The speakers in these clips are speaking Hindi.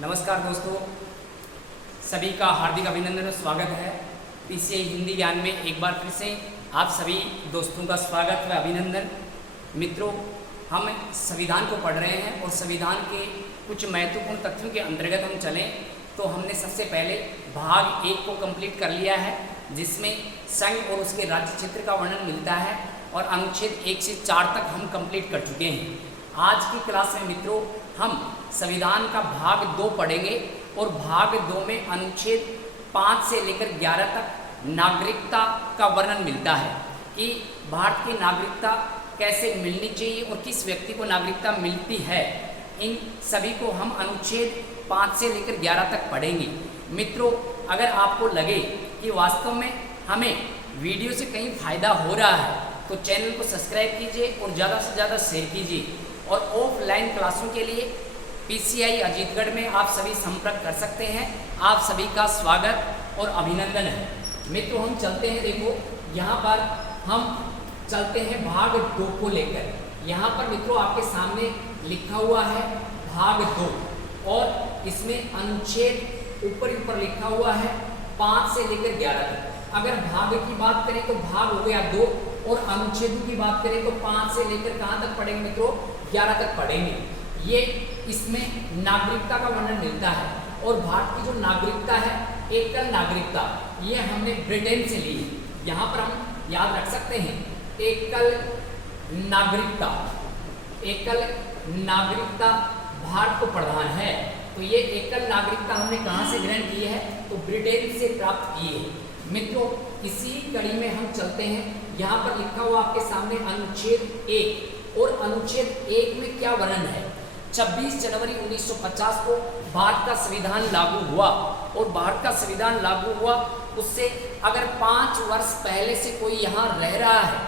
नमस्कार दोस्तों, सभी का हार्दिक अभिनंदन और स्वागत है। पीसीआई हिंदी ज्ञान में एक बार फिर से आप सभी दोस्तों का स्वागत व अभिनंदन। मित्रों, हम संविधान को पढ़ रहे हैं और संविधान के कुछ महत्वपूर्ण तथ्यों के अंतर्गत हम चलें तो हमने सबसे पहले भाग 1 को कंप्लीट कर लिया है, जिसमें संघ और उसके राज्य क्षेत्र का वर्णन मिलता है और अनुच्छेद 1 से 4 तक हम कंप्लीट कर चुके हैं। आज की क्लास में मित्रों हम संविधान का भाग 2 पढ़ेंगे और भाग 2 में अनुच्छेद 5 से लेकर 11 तक नागरिकता का वर्णन मिलता है कि भारत की नागरिकता कैसे मिलनी चाहिए और किस व्यक्ति को नागरिकता मिलती है। इन सभी को हम अनुच्छेद 5 से लेकर 11 तक पढ़ेंगे। मित्रों, अगर आपको लगे कि वास्तव में हमें वीडियो से कहीं फ़ायदा हो रहा है तो चैनल को सब्सक्राइब कीजिए और ज़्यादा से ज़्यादा शेयर कीजिए। और ऑफलाइन क्लासों के लिए पीसीआई अजीतगढ़ में आप सभी संपर्क कर सकते हैं। आप सभी का स्वागत और अभिनंदन है। मित्रों, हम चलते हैं, देखो यहाँ पर हम चलते हैं भाग 2 को लेकर। यहाँ पर मित्रों आपके सामने लिखा हुआ है भाग 2 और इसमें अनुच्छेद ऊपर लिखा हुआ है 5 से लेकर 11 तक। अगर भाग की बात करें तो भाग हो गया 2 और अनुच्छेदों की बात करें तो 5 से लेकर कहाँ तक पढ़ेंगे मित्रों? 11 तक पढ़ेंगे। ये इसमें नागरिकता का वर्णन मिलता है और भारत की जो नागरिकता है, एकल नागरिकता, ये हमने ब्रिटेन से ली है। यहाँ पर हम याद रख सकते हैं एकल नागरिकता भारत को प्रदान है। तो ये एकल नागरिकता हमने कहाँ से ग्रहण की है? तो ब्रिटेन से प्राप्त की है। मित्रों, इसी कड़ी में हम चलते हैं। यहाँ पर लिखा हुआ आपके सामने अनुच्छेद 1 और अनुच्छेद 1 में क्या वर्णन है? 26 जनवरी 1950 को भारत का संविधान लागू हुआ और भारत का संविधान लागू हुआ उससे अगर 5 वर्ष पहले से कोई यहाँ रह रहा है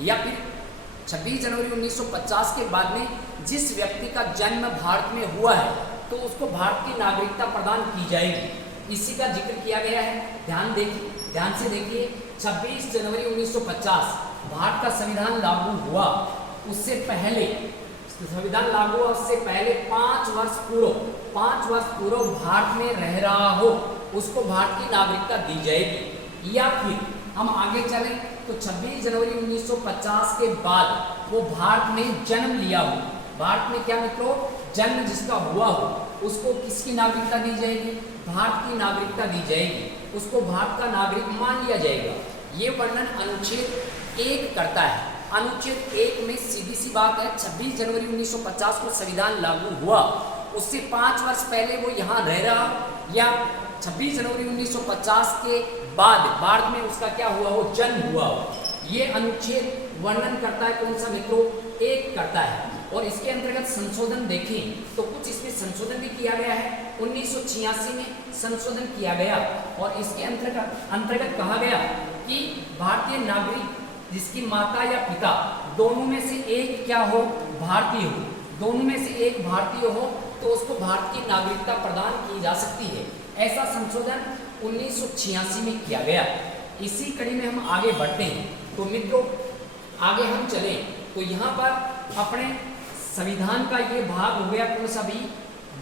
या फिर 26 जनवरी 1950 के बाद में जिस व्यक्ति का जन्म भारत में हुआ है तो उसको भारत की नागरिकता प्रदान की जाएगी। इसी का जिक्र किया गया है। ध्यान से देखिए, 26 जनवरी 1950 भारत का संविधान लागू हुआ, उससे पहले संविधान लागू हुआ उससे पहले 5 वर्ष पूर्व भारत में रह रहा हो उसको भारत की नागरिकता दी जाएगी। या फिर हम आगे चलें तो 26 जनवरी 1950 के बाद वो भारत में जन्म लिया हो, भारत में क्या मित्रों? जन्म जिसका हुआ हो, उसको किसकी नागरिकता दी जाएगी? भारत की नागरिकता दी जाएगी। उसको भारत का नागरिक मान लिया जाएगा। ये वर्णन अनुच्छेद 1 करता है। अनुच्छेद 1 में सीधी सी बात है, 26 जनवरी 1950 को संविधान लागू हुआ, उससे 5 वर्ष पहले वो यहाँ रह रहा या 26 जनवरी 1950 के बाद भारत में उसका क्या हुआ हो? जन्म हुआ हो। ये अनुच्छेद वर्णन करता है कौन सा मित्रों? 1 करता है। और इसके अंतर्गत संशोधन देखें तो कुछ इसमें संशोधन भी किया गया है। 1986 में संशोधन किया गया और इसके अंतर्गत कहा गया कि भारतीय नागरिक जिसकी माता या पिता दोनों में से एक क्या हो? भारतीय हो। दोनों में से एक भारतीय हो तो उसको भारत की नागरिकता प्रदान की जा सकती है। ऐसा संशोधन 1986 में किया गया। इसी कड़ी में हम आगे बढ़ते हैं। तो मित्रों, आगे हम चलें तो यहाँ पर अपने संविधान का ये भाग हो गया कौन सा भी?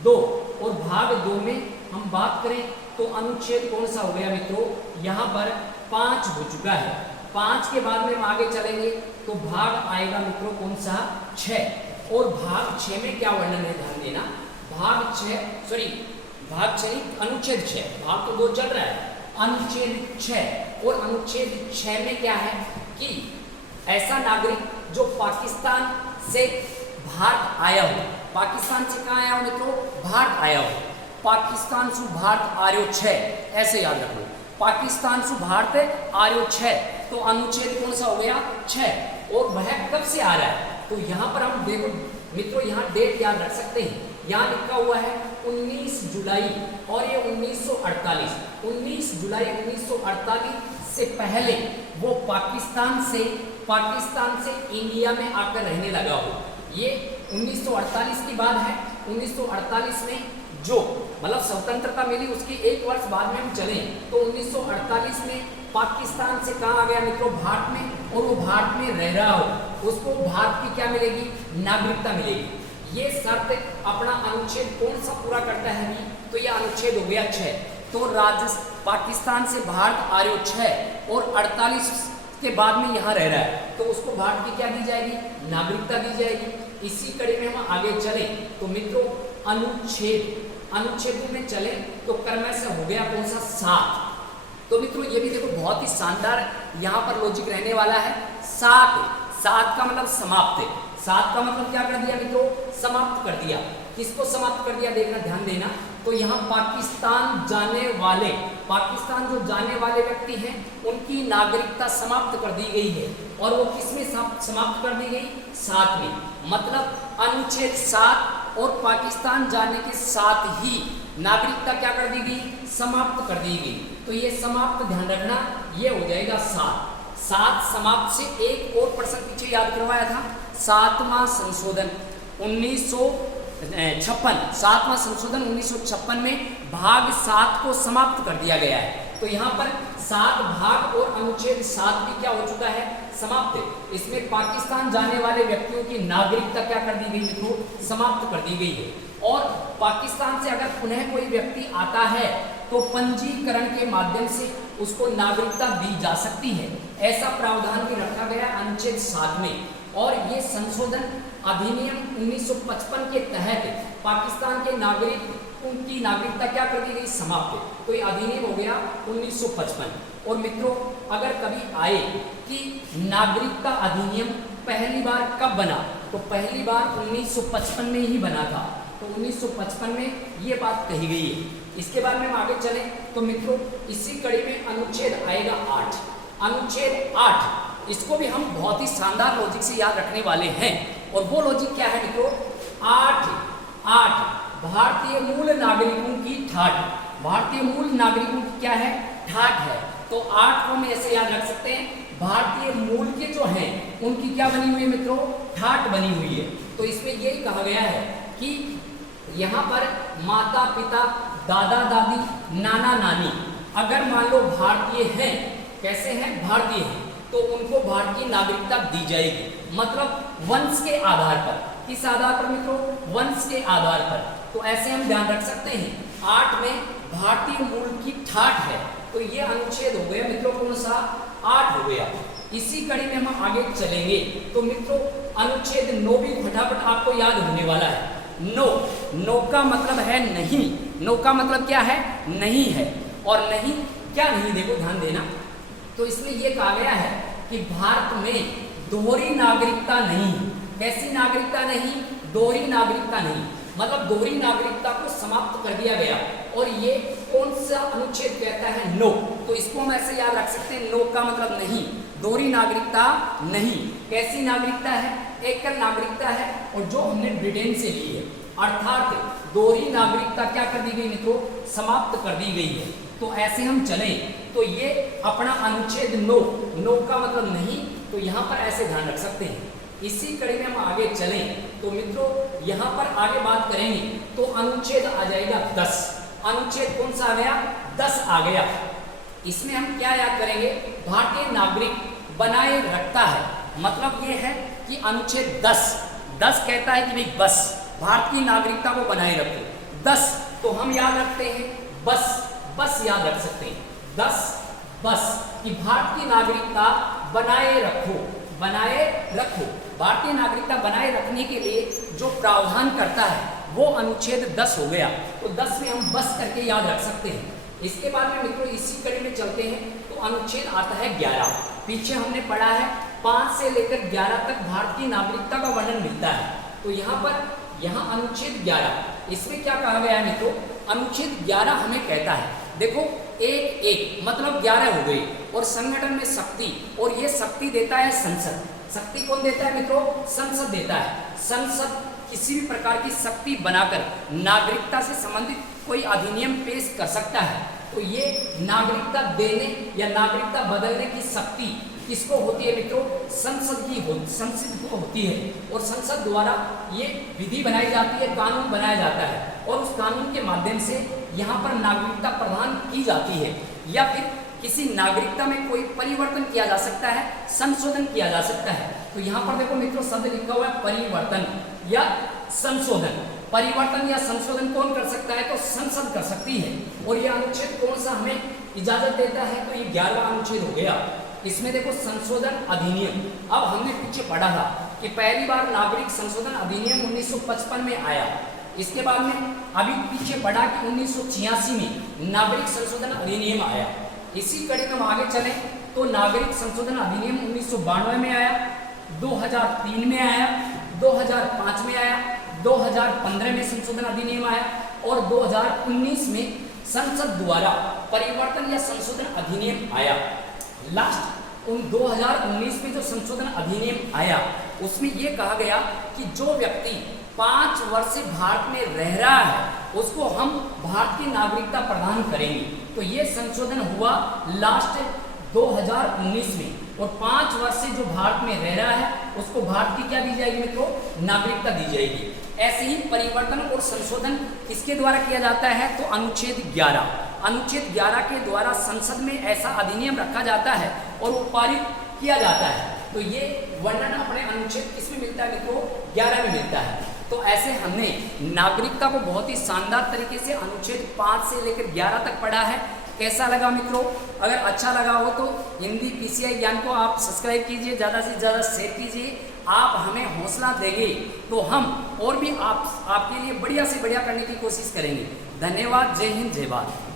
2। और भाग 2 में हम बात करें तो अनुच्छेद कौन सा हो गया मित्रों? यहाँ पर 5 हो चुका है। 5 के बाद में हम आगे चलेंगे तो भाग आएगा मित्रों कौन सा? 6। और भाग 6 में क्या वर्णन है? ध्यान देना, भाग 6 अनुच्छेद 6, भाग तो 2 चल रहा है। अनुच्छेद 6 और अनुच्छेद 6 में क्या है कि ऐसा नागरिक जो पाकिस्तान से भारत आया हो, पाकिस्तान से कहाँ आया हो मित्रों? भारत आया हो। पाकिस्तान से भारत आर्यो 6, ऐसे याद रख लो, पाकिस्तान से भारत आर्यो 6। तो अनुच्छेद कौन सा हो गया? 6। और वह कब से आ रहा है? तो यहाँ पर हम देखो मित्रों, यहाँ डेट याद रख सकते हैं। यहाँ लिखा हुआ है 19 जुलाई और ये 1948। 19 जुलाई 1948 से पहले वो पाकिस्तान से इंडिया में आकर रहने लगा हो। ये 1948 की बात है। 1948 में जो मतलब स्वतंत्रता मिली उसकी 1 वर्ष बाद में हम चलें तो 1948 में पाकिस्तान से कहाँ आ गया मित्रों? भारत में। और वो भारत में रह रहा हो उसको भारत की क्या मिलेगी? नागरिकता मिलेगी। ये शर्त अपना अनुच्छेद कौन सा पूरा करता है अभी, तो ये अनुच्छेद हो गया 6। तो पाकिस्तान से भारत आ रहे हो 6 और 48 के बाद में यहाँ रह रहा है, तो उसको भारत की क्या दी जाएगी, नागरिकता दी जाएगी। इसी कड़ी में हम आगे चले तो मित्रों अनुच्छेद में चले तो क्रम से हो गया कौन सा 7। तो मित्रों ये भी देखो बहुत ही शानदार यहाँ पर लॉजिक रहने वाला है। 7 का मतलब समाप्त है। 7 का मतलब क्या कर दिया मित्रों, समाप्त कर दिया। किसको समाप्त कर दिया, देखना ध्यान देना। तो यहाँ पाकिस्तान जो जाने वाले व्यक्ति हैं उनकी नागरिकता समाप्त कर दी गई है। और वो किसमें समाप्त कर दी गई, 7 में। मतलब अनुच्छेद 7 और पाकिस्तान जाने के साथ ही नागरिकता क्या कर दी गई, समाप्त कर दी गई। तो ये समाप्त ध्यान रखना, ये हो जाएगा 7 समाप्त से एक और प्रश्न पीछे याद करवाया था, 7वां संशोधन 1956, 7वां संशोधन 1956 में भाग 7 को समाप्त कर दिया गया है। तो यहाँ पर 7 भाग और अनुच्छेद 7 भी क्या हो चुका है, समाप्त। इसमें पाकिस्तान जाने वाले व्यक्तियों की नागरिकता क्या कर दी गई मित्रों, समाप्त कर दी गई है। और पाकिस्तान से अगर पुनः कोई व्यक्ति आता है तो पंजीकरण के माध्यम से उसको नागरिकता दी जा सकती है। ऐसा प्रावधान भी रखा गया अनुच्छेद 7 में। और ये संशोधन अधिनियम 1955 के तहत पाकिस्तान के उनकी नागरिकता क्या कर दी गई, समाप्त। तो ये अधिनियम हो गया 1955। और मित्रों अगर कभी आए कि नागरिकता अधिनियम पहली बार कब बना, तो पहली बार 1955 में ही बना था। तो 1955 में ये बात कही गई है। इसके बाद में हम आगे चले तो मित्रों इसी कड़ी में अनुच्छेद आएगा 8। अनुच्छेद 8, इसको भी हम बहुत ही शानदार लॉजिक से याद रखने वाले हैं। और वो लॉजिक क्या है मित्रों, 8 भारतीय मूल नागरिकों की ठाठ। भारतीय मूल नागरिकों की क्या है, ठाठ है। तो 8 को हम ऐसे याद रख सकते हैं, भारतीय मूल के जो हैं उनकी क्या बनी हुई है मित्रों, ठाठ बनी हुई है। तो इसमें यही कहा गया है कि यहाँ पर माता पिता, दादा दादी, नाना नानी अगर मान लो भारतीय हैं, कैसे हैं, भारतीय हैं, तो उनको भारत की नागरिकता दी जाएगी। मतलब वंश के आधार पर। किस आधार पर मित्रों, वंश के आधार पर। तो ऐसे हम ध्यान रख सकते हैं। 8 में भारतीय मूल की ठाठ है, तो ये अनुच्छेद हो गया मित्रों कौन सा, 8 हो गया। इसी कड़ी में हम आगे चलेंगे तो मित्रों अनुच्छेद 9 भी फटाफट आपको याद होने वाला है। नो का मतलब है नहीं। नो का मतलब क्या है, नहीं है। और नहीं क्या नहीं, देखो ध्यान देना। तो इसमें यह कहा गया है कि भारत में दोहरी नागरिकता नहीं। कैसी नागरिकता नहीं, दोहरी नागरिकता नहीं। मतलब दोहरी नागरिकता को समाप्त कर दिया गया। और ये कौन सा अनुच्छेद कहता है, नो। तो इसको हम ऐसे याद रख सकते हैं, नो का मतलब नहीं, दोहरी नागरिकता नहीं। कैसी नागरिकता है, एकल नागरिकता है, और जो हमने ब्रिटेन से ली है। अर्थात दोहरी नागरिकता क्या कर दी गई मित्रों, समाप्त कर दी गई है। तो ऐसे हम चले तो ये अपना अनुच्छेद 9 का मतलब नहीं, तो यहाँ पर ऐसे ध्यान रख सकते हैं। इसी कड़ी में हम आगे चलें तो मित्रों यहाँ पर आगे बात करेंगे तो अनुच्छेद आ जाएगा 10। अनुच्छेद कौन सा आ गया, 10 आ गया। इसमें हम क्या याद करेंगे, भारतीय नागरिक बनाए रखता है। मतलब ये है कि अनुच्छेद 10 कहता है कि भाई बस भारत की नागरिकता को बनाए रखो। 10 तो हम याद रखते हैं बस याद रख सकते हैं। 10 बस कि भारत की नागरिकता बनाए रखो। भारतीय नागरिकता बनाए रखने के लिए जो प्रावधान करता है वो अनुच्छेद 10 हो गया। तो 10 में हम बस करके याद रख सकते हैं। इसके बाद में मित्रों इसी कड़ी में चलते हैं तो अनुच्छेद आता है 11। पीछे हमने पढ़ा है 5 से लेकर 11 तक भारत की नागरिकता का वर्णन मिलता है। तो यहाँ अनुच्छेद 11, इसमें क्या कहा गया है मित्रों, अनुच्छेद 11 हमें कहता है, देखो एक मतलब 11 हो गई। और संगठन में शक्ति, और ये शक्ति देता है संसद। शक्ति कौन देता है मित्रों, संसद देता है। संसद किसी भी प्रकार की शक्ति बनाकर नागरिकता से संबंधित कोई अधिनियम पेश कर सकता है। तो ये नागरिकता देने या नागरिकता बदलने की शक्ति किसको होती है मित्रों, संसद को होती है। और संसद द्वारा ये विधि बनाई जाती है, कानून बनाया जाता है, और उस कानून के माध्यम से यहाँ पर नागरिकता प्रदान की जाती है, या फिर किसी नागरिकता में कोई परिवर्तन किया जा सकता है, संशोधन किया जा सकता है। तो यहाँ पर देखो मित्रों शब्द लिखा हुआ है परिवर्तन या संशोधन। परिवर्तन या संशोधन कौन कर सकता है? तो संसद कर सकती है। और ये अनुच्छेद कौन सा हमें इजाजत देता है? तो ये 11वां अनुच्छेद हो गया। इसमें देखो संशोधन अधिनियम, अब हमने पीछे पढ़ा था कि पहली बार नागरिक संशोधन अधिनियम 1955 में आया। इसके बाद में अभी पीछे पढ़ा कि 1986 में नागरिक संशोधन अधिनियम आया। इसी कड़ी में हम आगे चले तो नागरिक संशोधन अधिनियम 1992 में आया, 2003 में आया, 2005 में आया, 2015 में संशोधन अधिनियम आया और 2019 में संसद द्वारा परिवर्तन या संशोधन अधिनियम आया। लास्ट 2019 में जो संशोधन अधिनियम आया उसमें यह कहा गया कि जो व्यक्ति 5 वर्ष से भारत में रह रहा है उसको हम भारत की नागरिकता प्रदान करेंगे। तो ये संशोधन हुआ लास्ट 2019 में, और 5 वर्ष से जो भारत में रह रहा है उसको भारत की क्या दी जाएगी मित्रों? नागरिकता दी जाएगी। ऐसे ही परिवर्तन और संशोधन किसके द्वारा किया जाता है? तो अनुच्छेद 11। अनुच्छेद 11 के द्वारा संसद में ऐसा अधिनियम रखा जाता है और वो पारित किया जाता है। तो ये वर्णन अपने अनुच्छेद किसमें मिलता है मित्रों? 11 में मिलता है। तो ऐसे हमने नागरिकता को बहुत ही शानदार तरीके से अनुच्छेद 5 से लेकर 11 तक पढ़ा है। कैसा लगा मित्रों? अगर अच्छा लगा हो तो हिंदी PCI ज्ञान को आप सब्सक्राइब कीजिए, ज़्यादा से ज़्यादा शेयर कीजिए। आप हमें हौसला देंगे तो हम और भी आपके लिए बढ़िया से बढ़िया करने की कोशिश करेंगे। धन्यवाद। जय हिंद, जय भारत।